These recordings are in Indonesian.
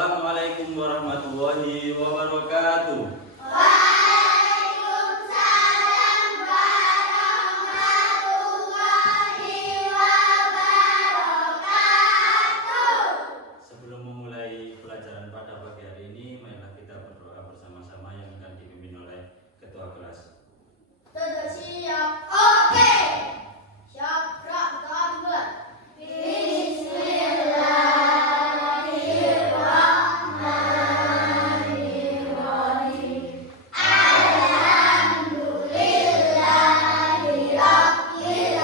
Assalamualaikum warahmatullahi wabarakatuh. Waalaikumsalam warahmatullahi wabarakatuh. Sebelum memulai pelajaran pada pagi hari ini, marilah kita berdoa bersama-sama yang akan dipimpin oleh ketua kelas. Sudah siap? Oke. Siap, gerak, gambar. Bismillahirrahmanirrahim. Alhamdulillahirabbil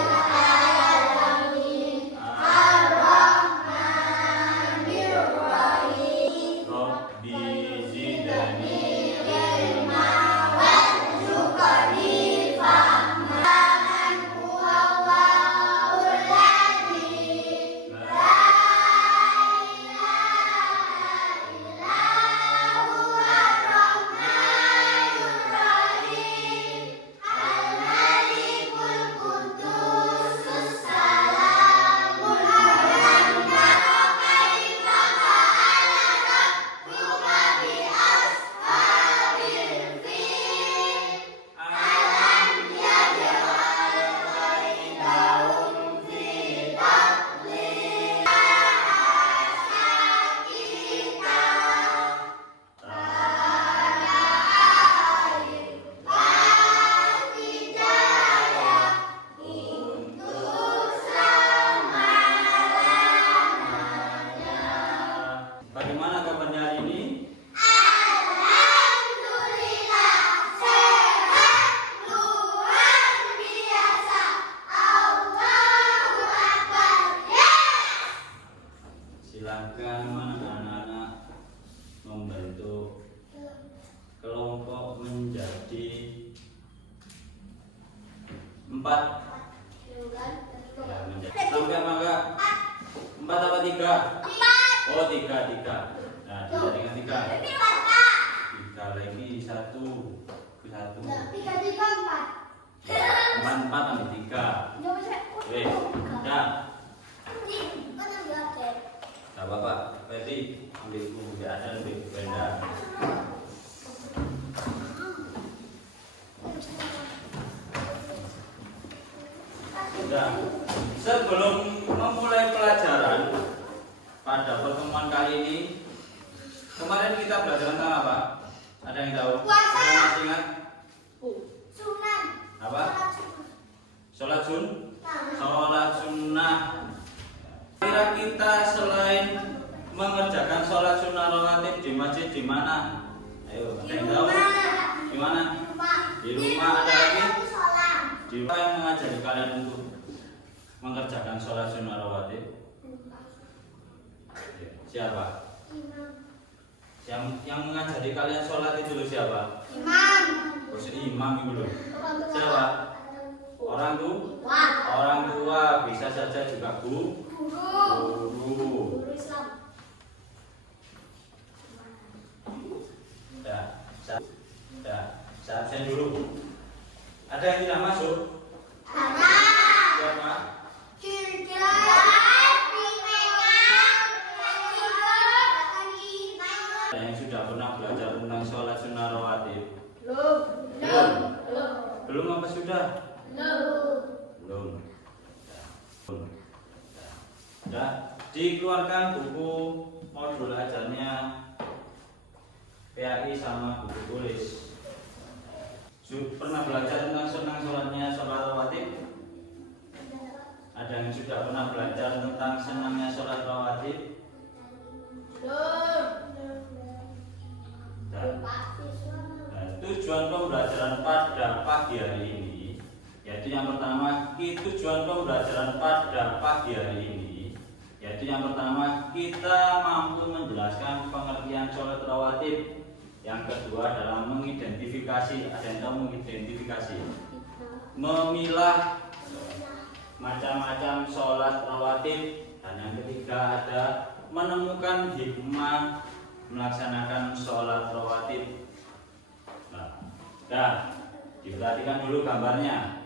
alamin. Ar-Rahmanirrahim. Rabbi zidni ilma Warzuqni fahman huwallahul ladzi la ilaha illa huwar rahmanur rahim. Al-Malikul Quddusus Salamul Mu'minna kaifa fa'ala rabbuka bi ashabil fil. Alam yaj'al kaidahum fi tadlil. Sakita tanah air pasti jaya untuk selama-lamanya. Bagaimana kabarnya hari ini? Alhamdulillah sehat luar biasa. Allahu Akbar. Silakan anak-anak membentuk kelompok menjadi 4. Ya, sampai apa enggak? 4 apa 3? Oh, 3. Nah, dijadikan 3. 3 lagi 1. 1. 4 ambil 3. Weh, udah. Nah, Bapak Ferdi ambil buku ada lebih benda. Sudah. Sebelum memulai pelajaran pada pertemuan kali ini, kemarin kita belajar tentang apa? Ada yang tahu? Puasa. Ada yang masih ingat? Sunan. Apa? Sholat sunnah. Kira kita selain mengerjakan sholat sunnah rawatib di masjid di mana? Ayo, ada yang tahu? Di mana? Di rumah ada lagi? Di rumah yang mengajari kalian untuk mengerjakan sholat sunnah rawatib? Siapa? Yang mengajari kalian sholat itu loh siapa? Imam. Oh, imam itu loh. Siapa? Orang tua, bisa saja juga guru. Islam. Saya dulu. Ada yang tidak masuk? Ada. Siapa? Ada yang sudah pernah belajar tentang sholat sunnah rawatib? Belum apa sudah? Belum. Sudah dikeluarkan buku modul ajarnya PAI sama buku tulis. Pernah belajar tentang sholatnya sholat rawatib? Ada yang sudah pernah belajar tentang senangnya sholat rawatib? Tujuan pembelajaran pada pagi hari ini, yaitu yang pertama, tujuan pembelajaran pada pagi hari ini, yaitu yang pertama, kita mampu menjelaskan pengertian sholat rawatib. Yang kedua adalah mengidentifikasi, ada yang tahu mengidentifikasi, memilah macam-macam sholat rawatib. Dan yang ketiga ada menemukan hikmah melaksanakan sholat rawatib. Nah, diperhatikan dulu gambarnya.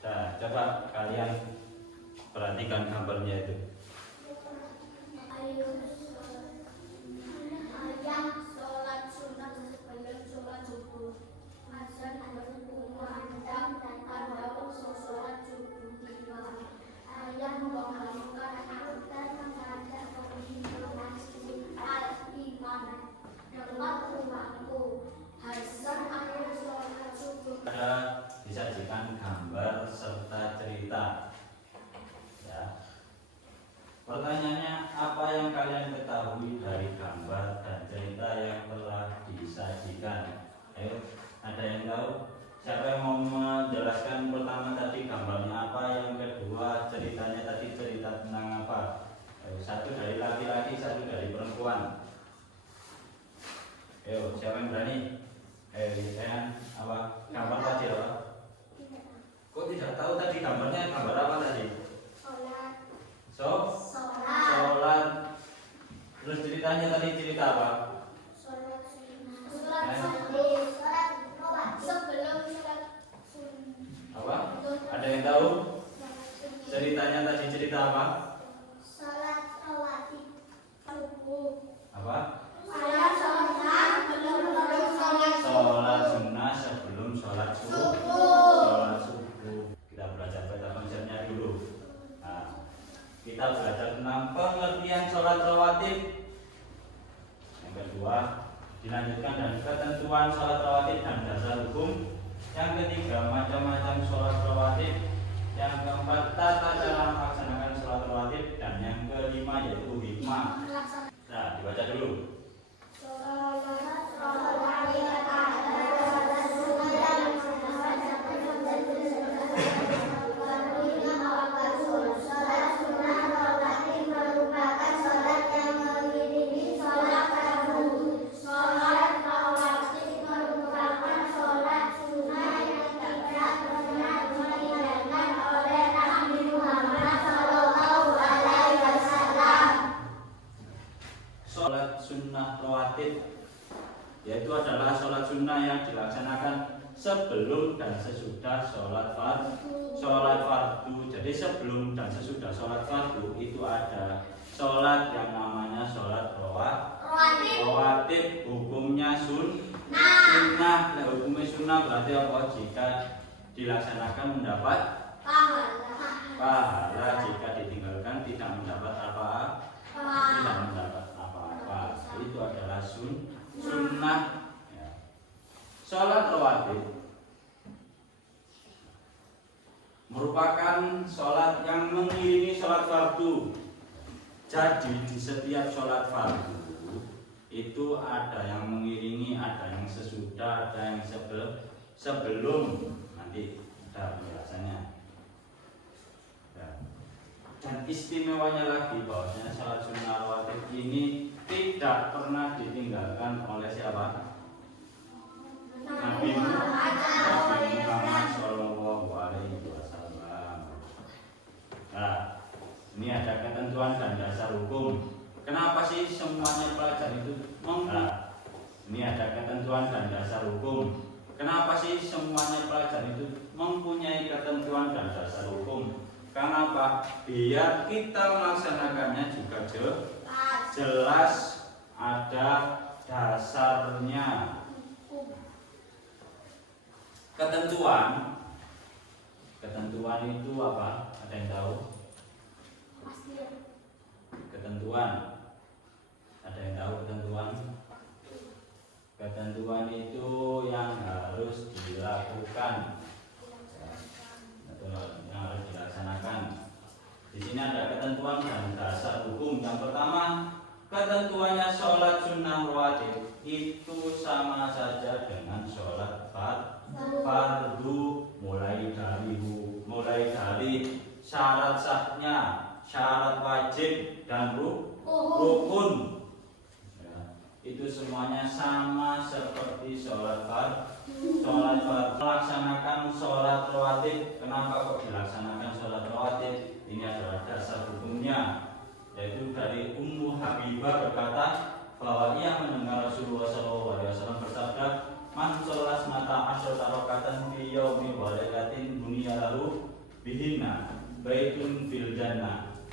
Nah, coba kalian perhatikan gambarnya itu. ketahui dari gambar dan cerita yang telah disajikan? Ayo, ada yang tahu? Siapa yang mau menjelaskan pertama tadi gambarnya apa, yang kedua ceritanya tadi cerita tentang apa? Ayo, satu dari laki-laki, satu dari perempuan. Ayo, siapa yang berani? Saya apa? Gambar tadi apa? Kok tidak tahu tadi gambarnya gambar apa tadi? Sholat. Sholat. Terus ceritanya tadi cerita apa? Sholat sebelum sholat sunnah. Apa? Ada yang tahu? Ceritanya tadi cerita apa? Sholat rawatib subuh. Apa? Sholat sunnah sebelum sholat Sholat sunnah sebelum sholat subuh. Sholat subuh. Kita belajar baca konsepnya dulu. Nah, kita belajar tentang pengertian sholat rawatib. Yang kedua, dilanjutkan dan ketentuan sholat rawatib dan dasar hukum. Yang ketiga, macam-macam sholat rawatib. Yang keempat, tata cara melaksanakan sholat rawatib. Dan yang kelima yaitu hikmah. Nah, dibaca dulu. Sholat sunnah rawatib yaitu adalah sholat sunnah yang dilaksanakan sebelum dan sesudah sholat fardu. Jadi sebelum dan sesudah sholat fardu itu ada sholat yang namanya sholat rawatib. Hukumnya sunnah. Nah, hukumnya sunnah berarti apa? Jika dilaksanakan mendapat pahala, jika ditinggalkan tidak mendapat tidak mendapat apa-apa. Itu adalah sunnah. Ya. Sholat rawatib merupakan sholat yang mengiringi sholat fardu. Jadi di setiap sholat fardu itu ada yang mengiringi, ada yang sesudah, ada yang sebelum. Nanti ada penjelasannya. Ya. Dan istimewanya lagi bahwasanya sholat sunnah rawatib ini tidak pernah ditinggalkan oleh siapa? Nabi Muhammad Shallallahu Alaihi Wasallam. Nah, ini ada ketentuan dan dasar hukum. Kenapa sih semuanya pelajar itu ini ada ketentuan dan dasar hukum. Kenapa sih semuanya pelajar itu mempunyai ketentuan dan dasar hukum? Karena apa? Biar kita melaksanakannya juga jelas, ada dasarnya. Ketentuan itu apa? Ada yang tahu? Ketentuan. Ada yang tahu ketentuan? Ketentuan itu yang harus dilakukan, atau yang harus dilaksanakan. Di sini ada ketentuan dan dasar hukum. Yang pertama, ketentuannya sholat sunnah rawatib itu sama saja dengan sholat fardu, mulai dari syarat sahnya, syarat wajib dan rukun. Ya, itu semuanya sama seperti sholat fardu. Melaksanakan sholat rawatib. Kenapa kok dilaksanakan sholat rawatib? Ini adalah dasar hukumnya, yaitu dari Ummu Habibah berkata bahwa ia mendengar Rasulullah SAW bersabda, "Man sholat mata asyrata rakatan fi yaumi wa lailatin bunya lahu bihinna baitun fil jannah."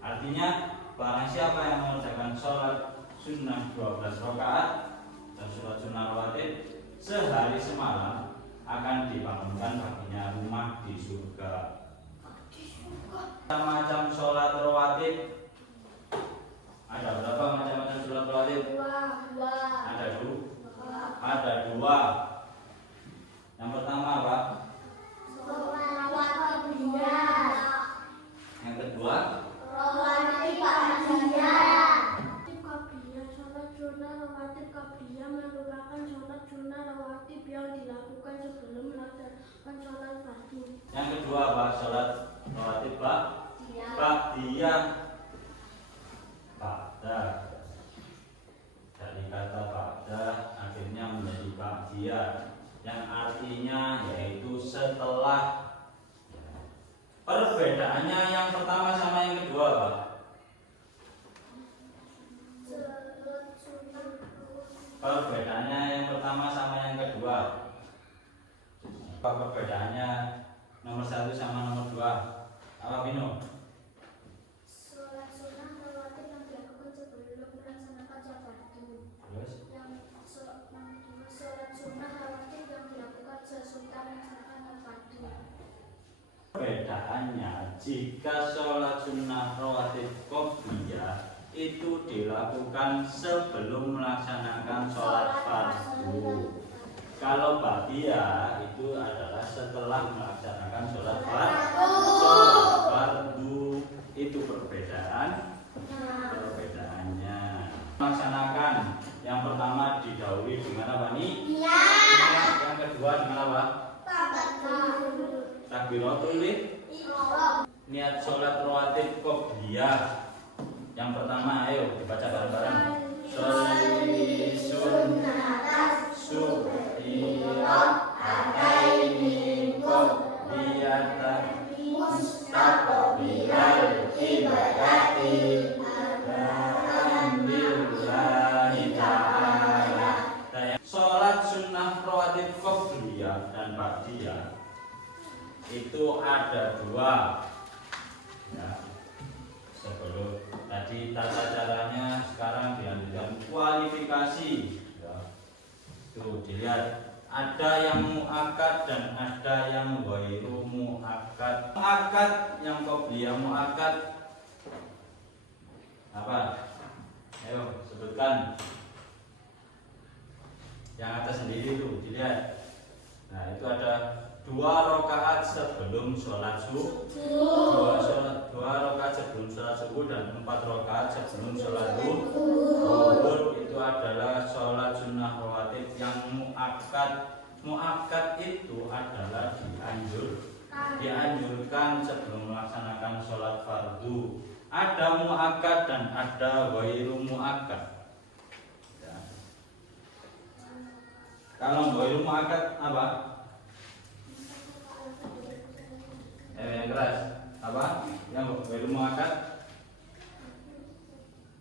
Artinya, barang siapa yang mengerjakan sholat sunnah 12 rakaat dan sholat sunnah rawatib sehari semalam, akan dibangunkan baginya rumah di surga. Macam sholat rawatib ada berapa macam-macam sholat rawatib? Ada dua. Yang pertama apa? Yang kedua? ba'da. Dari kata ba'da akhirnya menjadi ba'diyah yang artinya yaitu setelah. Perbedaannya yang pertama sama yang kedua apa? Perbedaannya yang pertama sama yang kedua. Apa perbedaannya nomor 1 sama nomor 2? Apa Bino? Sholat sunnah rawatib yang dilakukan sebelum melaksanakan sholat fardu. Terus? Yang kedua, sholat sunnah rawatib yang dilakukan sesudah melaksanakan sholat fardu. Perbedaannya jika sholat sunnah rawatib qobliyah itu dilakukan sebelum melaksanakan sholat fardu. Kalau ba'diyah itu adalah setelah melaksanakan sholat fardu. Itu perbedaannya. Melaksanakan yang pertama didahului dengan apa nih? Yang kedua dengan apa? Takbiratul ihram. Niat sholat rawatib qobliyah. Yang pertama, ayo dibaca bareng-bareng. Sholli sunnatas subhi rak'ataini qobliyatan mustaqbilal qiblati alhamdulillahi ta'ala. Sholat sunnah rawatib qobliyah dan ba'diyah itu ada 2 ya. Sebelum tadi tata caranya, sekarang dilanjutkan kualifikasi ya. Tuh dilihat, ada yang muakkad dan ada yang ghairu muakkad. Muakkad yang qobliyah muakkad apa? Ayo sebutkan. Yang atas sendiri tuh dilihat. Nah itu ada 2 rakaat sebelum sholat subuh, 2 rakaat sebelum sholat subuh dan 4 rakaat sebelum sholat zuhur. Itu adalah sholat sunnah rawatib yang muakkad. Muakkad itu adalah dianjurkan sebelum melaksanakan sholat fardu. Ada muakkad dan ada ghairu muakkad. Ya. Kalau ghairu muakkad apa? Yang keras apa? Yang ghairu muakkad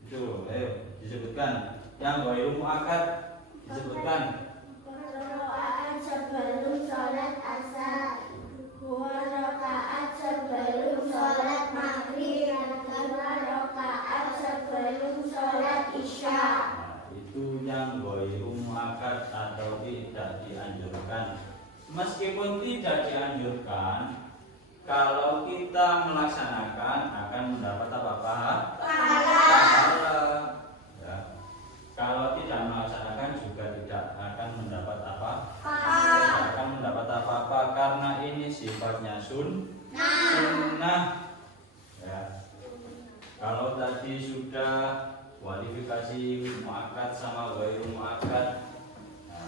itu, ayo disebutkan. Yang ghairu muakkad disebutkan. Rakaat sebelum sholat asar, 2 rakaat sebelum sholat maghrib, 2 rakaat sebelum sholat isya. Nah, itu yang ghairu muakkad atau tidak dianjurkan. Meskipun tidak dianjurkan, kalau kita melaksanakan akan mendapat apa? Pahala. Ya. Kalau tidak melaksanakan juga tidak akan mendapat apa? Tidak akan mendapat apa-apa karena ini sifatnya sunnah. Ya. Kalau tadi sudah kualifikasi muakkad sama ghairu muakkad. Nah,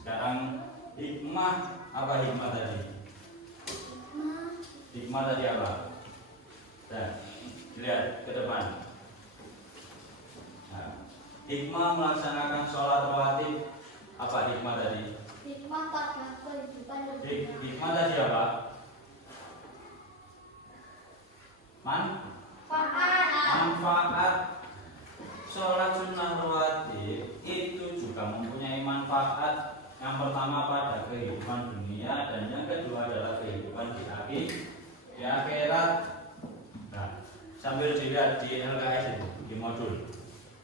sekarang hikmah, apa hikmah tadi? Hikmah tadi apa? Nah, lihat ke depan. Nah, hikmah melaksanakan sholat rawatib, apa hikmah tadi? Hikmah pada kehidupan dunia. Hikmah tadi apa? Manfaat. Sholat sunnah rawatib itu juga mempunyai manfaat. Yang pertama pada kehidupan dunia dan yang kedua adalah kehidupan di akhirat. Nah, sambil dilihat di LKS itu, di modul,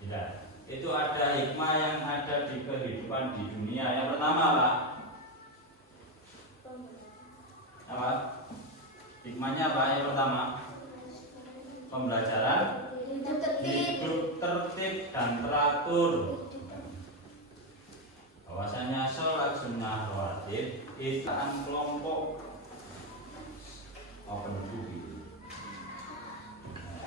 tidak. Itu ada hikmah yang ada di kehidupan di dunia. Yang pertama apa? Hikmahnya apa? Yang pertama, pembelajaran hidup tertib dan teratur. Bahwasanya sholat sunnah rawatib itu kelompok penduduk.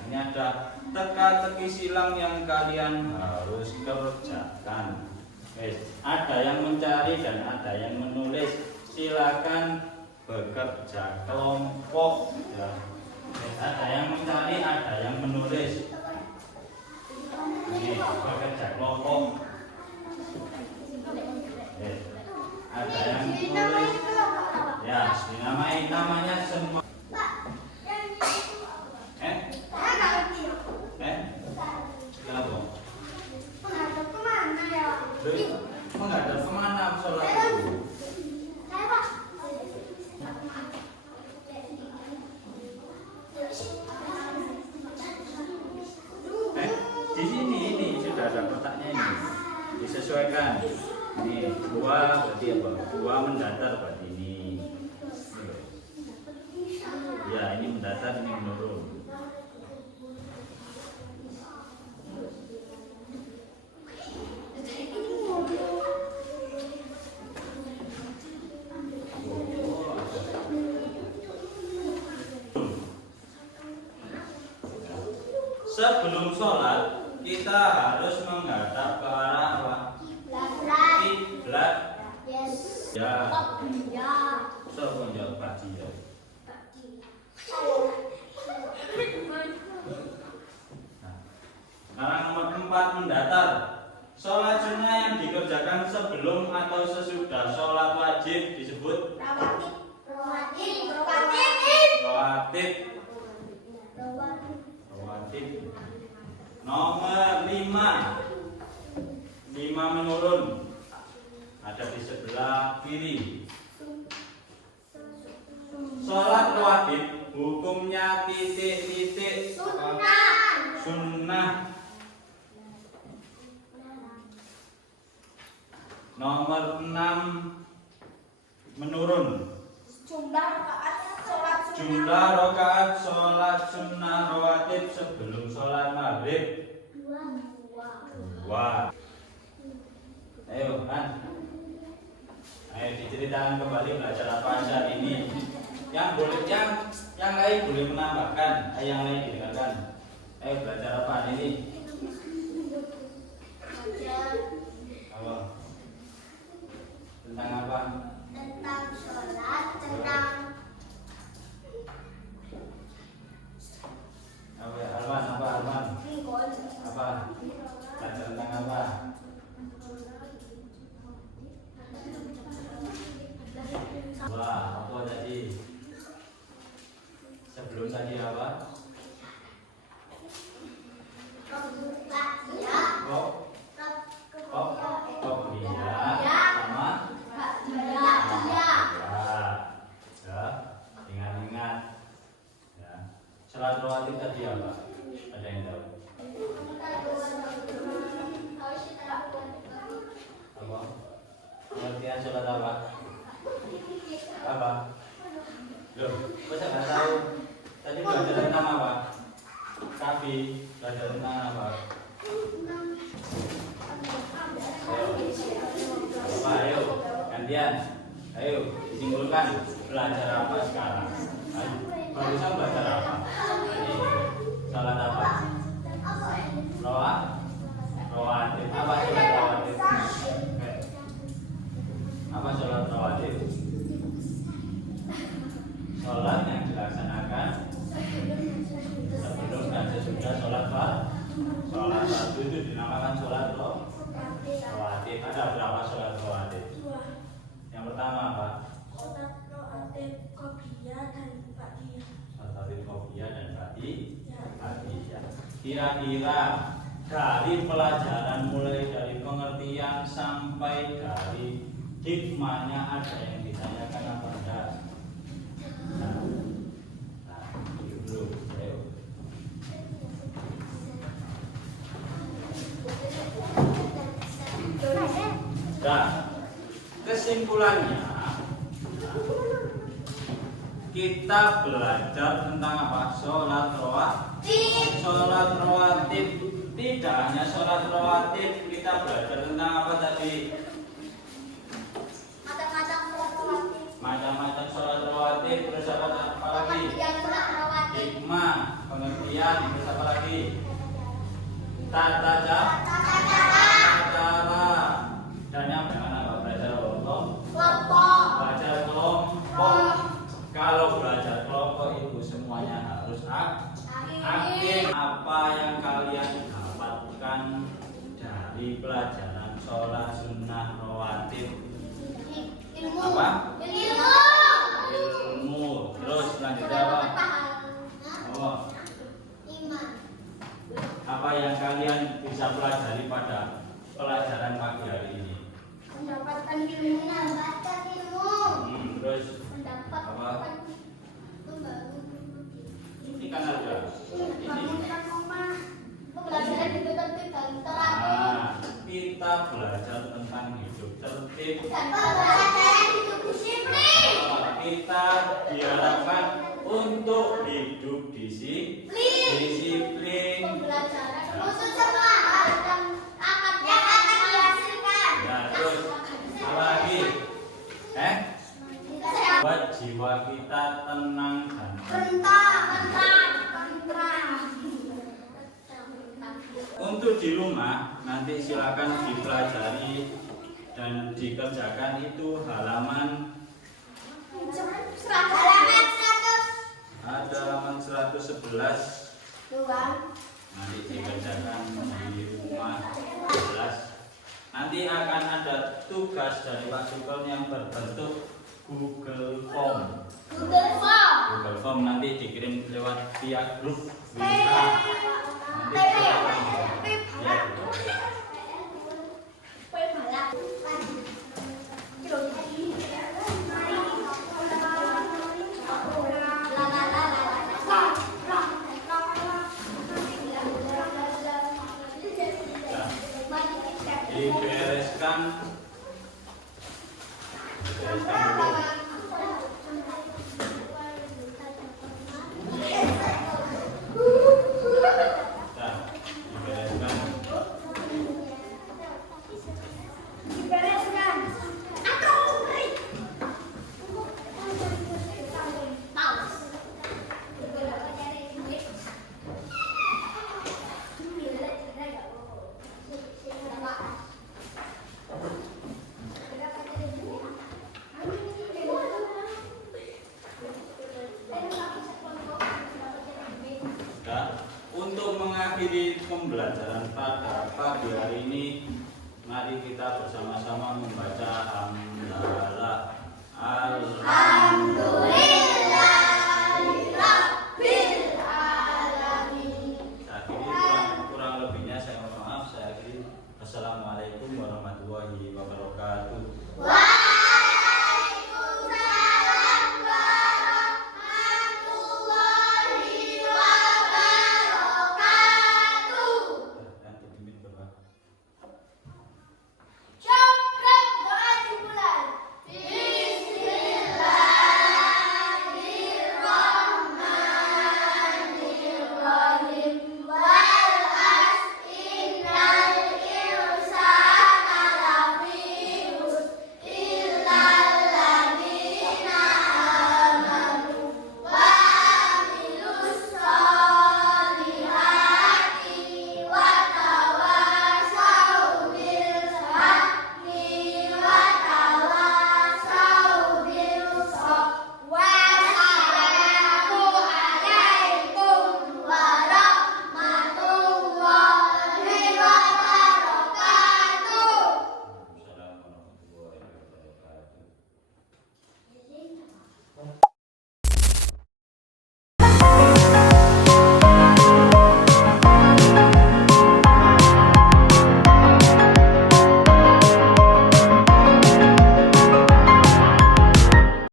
Ini ada teka-teki silang yang kalian harus kerjakan. Ada yang mencari dan ada yang menulis. Silakan bekerja kelompok. Ya. Ada yang mencari, ada yang menulis. disesuaikan. Ini dua berarti apa? Dua mendatar berarti ini. Ya, ini mendatar, ini menurun. Sebelum sholat kita harus menghadap ke arah apa? Kiblat. Ya. Sopo jawab Pak Dio. Sekarang nomor 4 mendatar. Sholat sunnah yang dikerjakan sebelum atau sesudah sholat wajib disebut rawatib. Nomor 5 menurun, ada di sebelah kiri. Sholat rawatib hukumnya titik-titik sunnah. Nomor 6 menurun. Jumlah rakaat sholat sunnah rawatib sebelum sholat maghrib 2. Ayo kan, ayo diceritakan kembali belajar apa aja ini. Yang boleh, yang lain boleh menambahkan, yang lain didengarkan. Ayo belajar apa ini? Apa? Tentang apa? Tentang sholat, tentang Arman? Apa? Belajar tentang apa? Wah, apa tadi? Sebelum tadi apa? Sholat rawatib tadi apa? Ada yang tahu? Apa? Pengertian sholat apa? Apa? Loh, masa nggak tahu? Tadi belajar tentang apa? Kafi, belajar tentang apa? Ayo, gantian. Ayo, disimpulkan belajar apa sekarang? Ayo, barusan belajar apa? Sholat apa? Rawatib. Apa sholat rawatib? Apa sholat rawatib? Sholat yang dilaksanakan sebelum dan sesudah sholat fardu. Sholat fardu itu dinamakan sholat rawatib. Ada berapa sholat rawatib? Yang pertama apa? sholat rawatib qobliyah dan ba'diyah. Sholat rawatib qobliyah dan ba'diyah. Kira-kira dari pelajaran mulai dari pengertian sampai dari hikmahnya ada yang ditanyakan apa enggak? Nah, itu dulu. Ayo. Nah, kesimpulannya kita belajar tentang apa? Sholat rawatib. Tidak hanya sholat rawatib, kita belajar tentang apa tadi? Macam-macam sholat rawatib. Terus apa lagi? Hikmah, pengertian. Terus apa lagi? Tata cara. Dan yang dengan apa? Belajar kelompok. Kalau belajar kelompok itu semuanya harus aktif. Apa yang kalian dapatkan dari pelajaran sholat sunnah rawatib? Apa? Ilmu. Terus selanjutnya apa? Oh. Apa yang kalian bisa pelajari pada pelajaran pagi hari ini? Mendapatkan ilmu. Terus apa? Ini kan ada. Ini. Nah, kita belajar hidup disiplin. Pembelajaran khusus sekolah dan akan dihasilkan. Nah, terus apa lagi? Buat jiwa kita tenang dan untuk di rumah nanti silakan dipelajari dan dikerjakan itu halaman 111. Nanti dikerjakan di rumah 11. Nanti akan ada tugas dari Pak Sukon yang berbentuk Google Form. Google Form nanti dikirim lewat via grup WA. Nanti silakan ya. Dibereskan dulu. Nah, dibereskan. Untuk mengakhiri pembelajaran pada pagi hari ini, mari kita bersama-sama membaca hamdalah. Alhamdulillah.